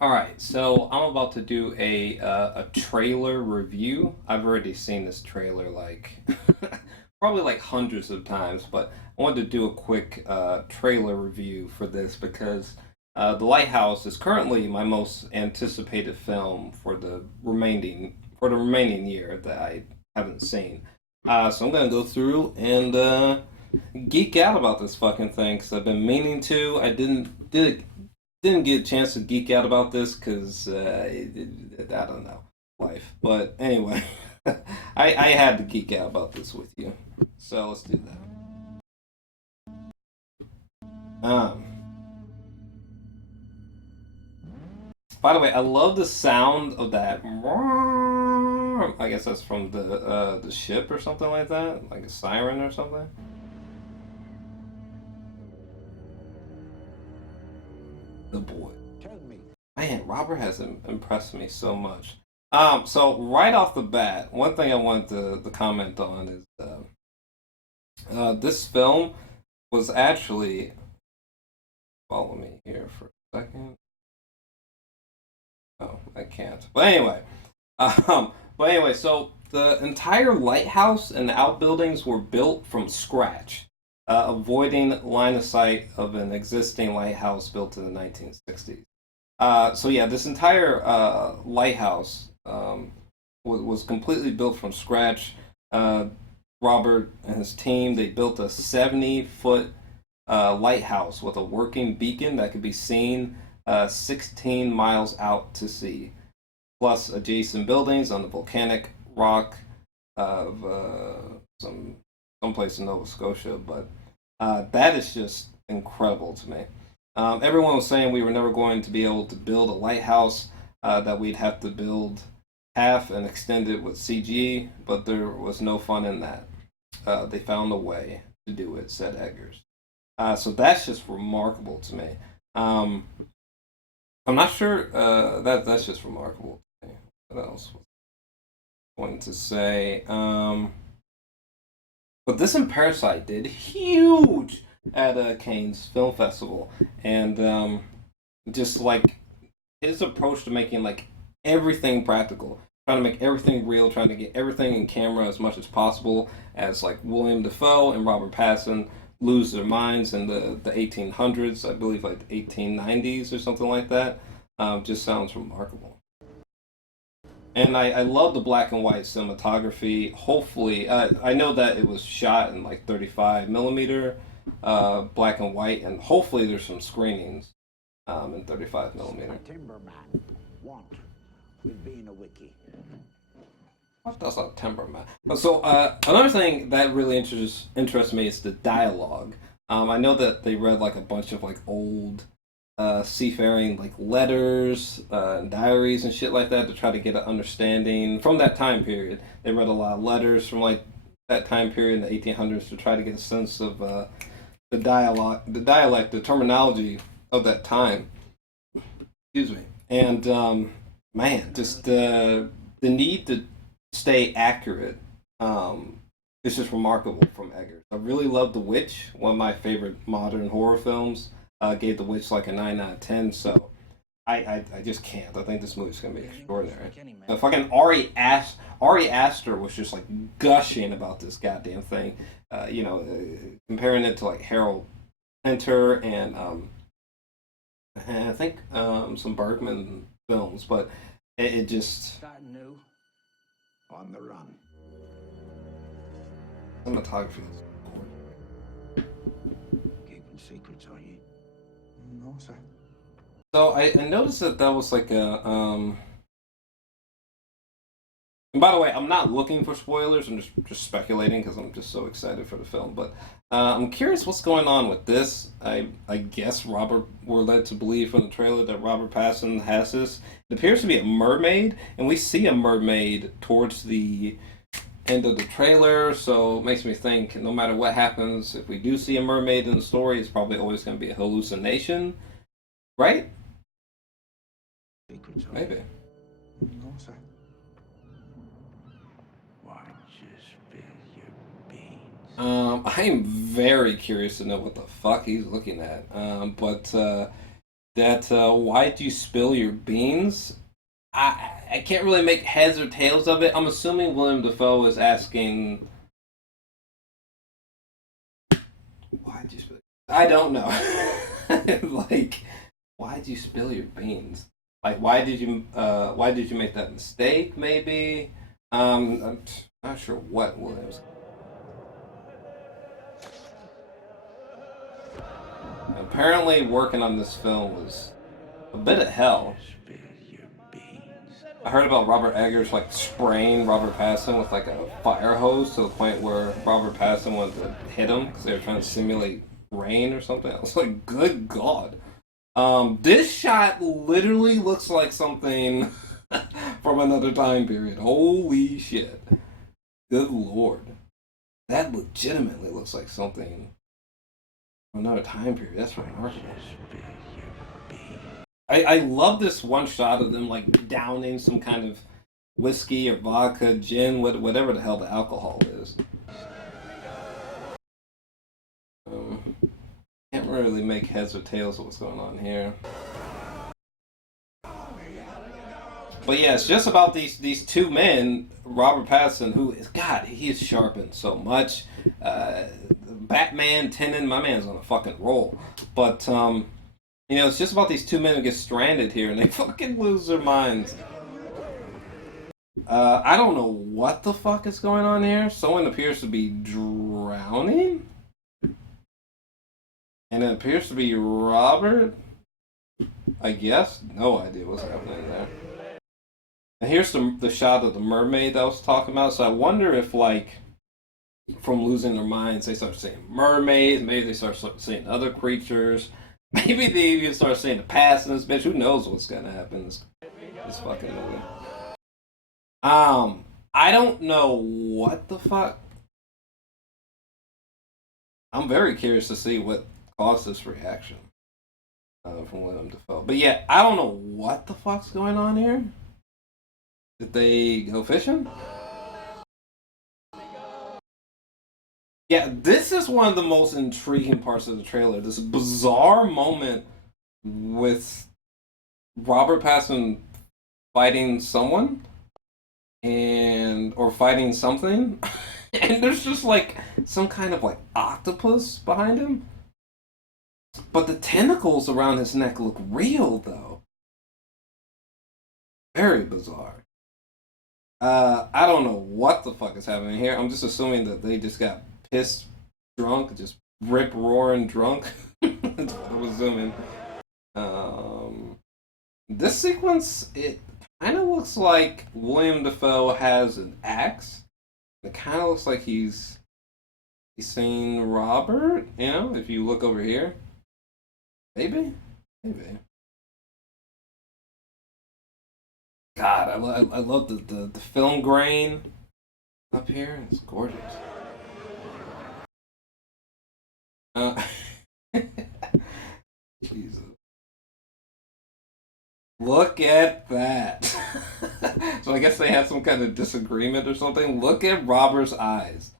Alright, so I'm about to do a trailer review. I've already seen this trailer like probably like hundreds of times, but I wanted to do a quick trailer review for this because The Lighthouse is currently my most anticipated film for the remaining year that I haven't seen. So I'm gonna go through and geek out about this fucking thing because I've been meaning to. I didn't get a chance to geek out about this because I don't know, life. But anyway, I had to geek out about this with you, so let's do that. By the way, I love the sound of that. I guess that's from the ship or something like that, like a siren or something. The boy. Tell me. Man, Robert has impressed me so much. So right off the bat, one thing I wanted to comment on is this film was actually, follow me here for a second. Oh, I can't. But anyway, so the entire lighthouse and the outbuildings were built from scratch, avoiding line of sight of an existing lighthouse built in the 1960s. So yeah, this entire lighthouse was completely built from scratch. Uh, Robert and his team, they built a 70-foot lighthouse with a working beacon that could be seen 16 miles out to sea, plus adjacent buildings on the volcanic rock of some someplace in Nova Scotia. But that is just incredible to me. Everyone was saying we were never going to be able to build a lighthouse, that we'd have to build half and extend it with CG, but there was no fun in that. They found a way to do it, said Eggers. So that's just remarkable to me. Um, I'm not sure. That's just remarkable to me. What else was I going to say? But this and Parasite did huge at Cannes Film Festival, and just like his approach to making like everything practical, trying to make everything real, trying to get everything in camera as much as possible, as like William Defoe and Robert Pattinson lose their minds in the 1800s, I believe like 1890s or something like that. Just sounds remarkable. And I love the black and white cinematography. Hopefully, I know that it was shot in like 35 millimeter black and white, and hopefully there's some screenings in 35 A millimeter. timberman. Want. With being a wiki. What does a timberman? So another thing that really interests me is the dialogue. I know that they read like a bunch of like old seafaring like letters and diaries and shit like that to try to get an understanding from that time period. They read a lot of letters from like that time period in the 1800s to try to get a sense of the terminology of that time. Excuse me. And man, just the need to stay accurate is just remarkable from Eggers. I really love The Witch, one of my favorite modern horror films. Gave The Witch like a 9 out of 10, so I just can't. I think this movie's gonna be extraordinary. Fucking Ari Aster was just like gushing about this goddamn thing, comparing it to like Harold Pinter and I think some Bergman films, but it just Starting new. On the run. cinematography is Keeping secrets, are you? No, sir. so I noticed that was like a and by the way, I'm not looking for spoilers. I'm just speculating because I'm just so excited for the film. But I'm curious what's going on with this. I guess we're led to believe from the trailer that Robert Pattinson has this. It appears to be a mermaid, and we see a mermaid towards the end of the trailer. So it makes me think no matter what happens, if we do see a mermaid in the story, it's probably always going to be a hallucination, right? Secrets, are Maybe. you? No, sir. Why just spill your beans? I am very curious to know what the fuck he's looking at. But that why'd you spill your beans? I can't really make heads or tails of it. I'm assuming William Dafoe is asking, why'd you spill? I don't know. Like, why'd you spill your beans? Like, why did you make that mistake? Maybe. I'm not sure what Williams. Apparently, working on this film was a bit of hell. Spill your beans. I heard about Robert Eggers like spraying Robert Pattinson with like a fire hose to the point where Robert Pattinson wanted to hit him because they were trying to simulate rain or something. I was like, good God. This shot literally looks like something from another time period. Holy shit. Good Lord. That legitimately looks like something from another time period. That's remarkable. Spill your beans. I love this one shot of them like downing some kind of whiskey or vodka, gin, whatever the hell the alcohol is. Can't really make heads or tails of what's going on here. But yeah, it's just about these two men, Robert Pattinson, who is God, he is sharpened so much. Batman, Tenon, my man's on a fucking roll. But it's just about these two men who get stranded here and they fucking lose their minds. I don't know what the fuck is going on here. Someone appears to be drowning. And it appears to be Robert. I guess. No idea what's happening there. And here's the shot of the mermaid that I was talking about. So I wonder if, like, from losing their minds, they start seeing mermaids. Maybe they start seeing other creatures. Maybe they even start seeing the past in this bitch. Who knows what's gonna happen in this fucking movie. I don't know what the fuck. I'm very curious to see what caused this reaction from William Dafoe. But yeah, I don't know what the fuck's going on here. Did they go fishing? Yeah, this is one of the most intriguing parts of the trailer. This bizarre moment with Robert Pattinson fighting someone or fighting something. And there's just like some kind of like octopus behind him. But the tentacles around his neck look real though. Very bizarre. I don't know what the fuck is happening here. I'm just assuming that they just got pissed drunk, just rip roaring drunk. That's what I was assuming. This sequence, it kind of looks like William Dafoe has an axe. It kind of looks like he's saying Robert, if you look over here. Maybe. God, I love the film grain up here. It's gorgeous. Jesus. Look at that. So I guess they had some kind of disagreement or something. Look at Robert's eyes.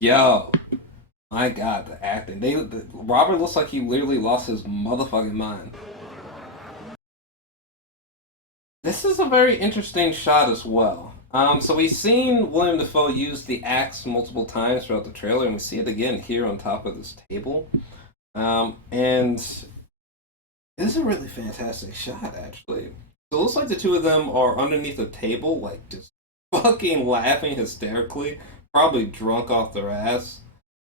Yo. My God, the acting. Robert looks like he literally lost his motherfucking mind. This is a very interesting shot as well. So we've seen William Dafoe use the axe multiple times throughout the trailer, and we see it again here on top of this table. And this is a really fantastic shot, actually. So it looks like the two of them are underneath a table, like just fucking laughing hysterically, probably drunk off their ass.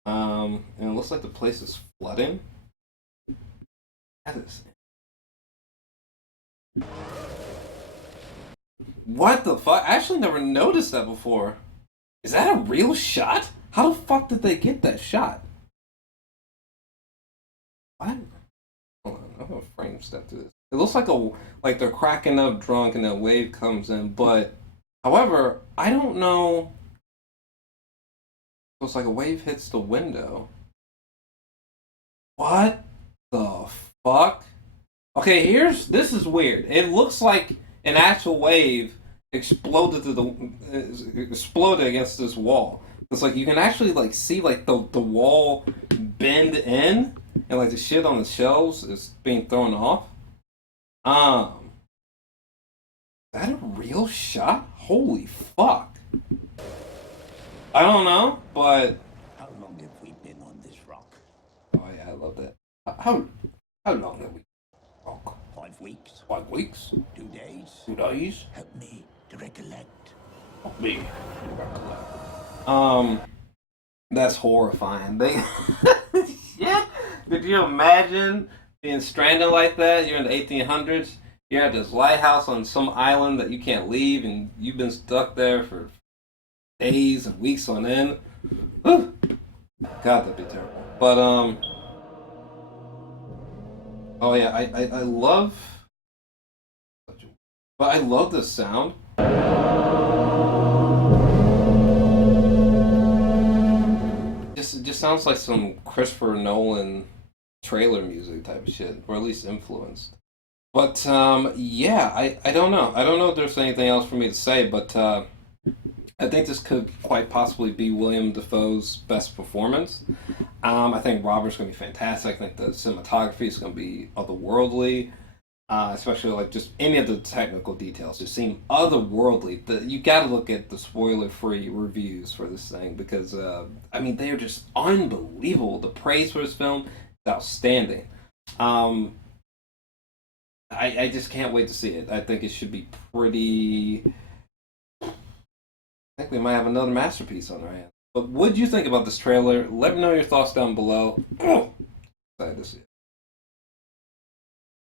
And it looks like the place is flooding. That is. What the fuck? I actually never noticed that before. Is that a real shot? How the fuck did they get that shot? What? Hold on, I'm gonna frame step through this. It looks like they're cracking up drunk and that wave comes in, but however, I don't know. It's like a wave hits the window. What the fuck? Okay, this is weird. It looks like an actual wave exploded exploded against this wall. It's like you can actually like see like the wall bend in and like the shit on the shelves is being thrown off. Um, is that a real shot? Holy fuck! I don't know, but How long have we been on this rock? oh yeah, I love that. How long have we rock? 5 weeks? 5 weeks? 2 days? 2 days? Help me to recollect. Help me. Um, that's horrifying. They, yeah. Could you imagine being stranded like that? You're in the 1800s. You're at this lighthouse on some island that you can't leave, and you've been stuck there for days and weeks on end. Whew. God, that'd be terrible. But oh yeah, I love, but I love the sound. It just sounds like some Christopher Nolan trailer music type of shit, or at least influenced. But yeah, I don't know. I don't know if there's anything else for me to say, but I think this could quite possibly be William Defoe's best performance. I think Robert's going to be fantastic. I think the cinematography is going to be otherworldly, especially like just any of the technical details just seem otherworldly. You got to look at the spoiler-free reviews for this thing because I mean they are just unbelievable. The praise for this film is outstanding. Um, I just can't wait to see it. I think it should be pretty. I think we might have another masterpiece on our hands. But what do you think about this trailer? Let me know your thoughts down below. Excited to see it.